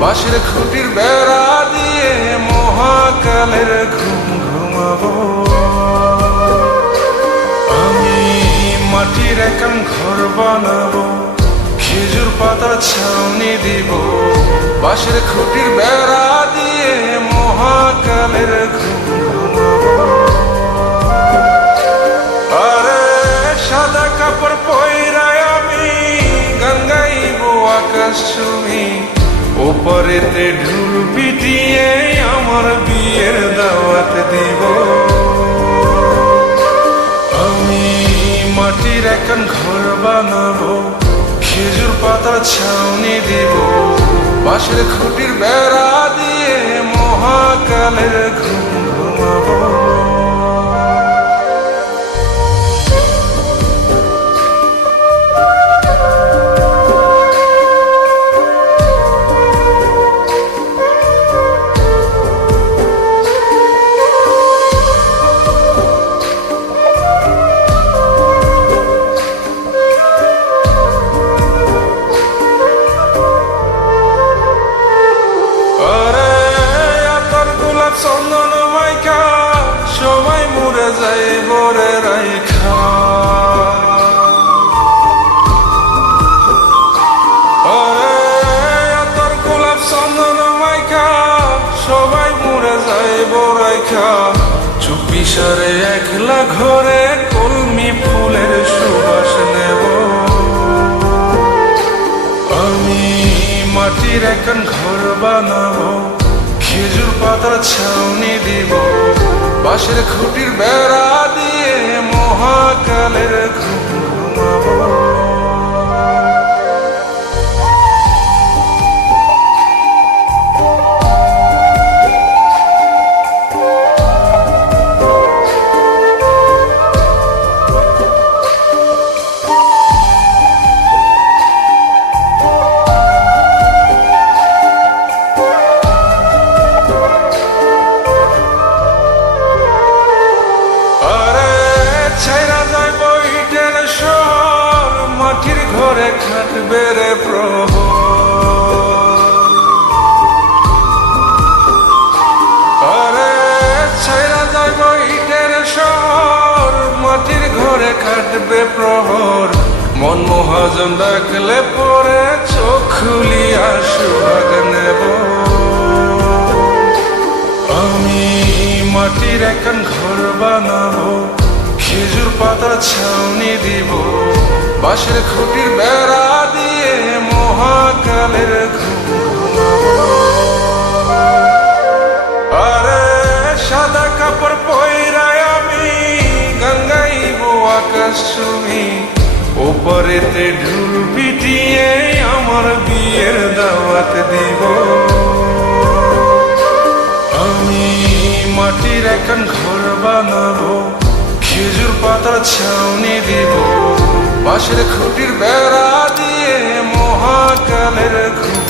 বাঁশের খুঁটির বেড়া দিয়ে মহাকালের ঘুম ঘুমাবো। আমি মাটির একান ঘর বানাবো, খেজুর পাতার ছাউনি দিব, বাঁশের খুঁটির বেড়া দিয়ে মহাকালের ঘুম ঘুমাবো। আরে সাদা কাপড় পয়রায় আমি গান গাইবো আকাশ ছুঁই, ওপরেতে ঢুল পিটিয়ে আমার বিয়ের দাওয়াত দিব। আমি মাটির একান ঘর বানাবো, খেজুর পাতার ছাউনি দিব, বাঁশের খুঁটির বেড়া দিয়ে মহাকালের ঘুম ঘুমাবো। চন্দন মাইকা সবাই মরে যায় বরে রাইখা, তোর গোলাপ চন্দন মাইকা সবাই মরে যায় বরাইখা, চুপি সারে একলা ঘরে কলমি ফুলের সুবাস নেব। আমি মাটির একান ঘর বানাবো, খেজুর পাতার ছাউনি দিব, বাঁশের খুঁটির বেড়া দিয়ে মহাকালের ঘুম ঘুমাবো। মাটির ঘরে খাটবে রে প্রহর, আরে ছাইরা যাইব ইটের শহর, মাটির ঘরে খাটবে প্রহর, মন মহাজন ডাকলে পরে চোখ খুলিয়া সুহাগ নেব। আমি মাটির একান ঘর বানাবো, খেজুর পাতার ছাউনি দিব, বাঁশের খুঁটির বেড়া দিয়ে মহাকালের ঘুম ঘুমাবো। আরে সাদা কাপড় পয়রায় আমি গান গাইবো আকাশ ছুঁই, ওপরেতে ঢুল পিটিয়ে আমার বিয়ের দাওয়াত দিব। আমি মাটির একান ঘর বানাবো, খেজুর পাতার ছাউনি দিব, বাঁশের খুঁটির বেড়া দিয়ে মহাকালের ঘুম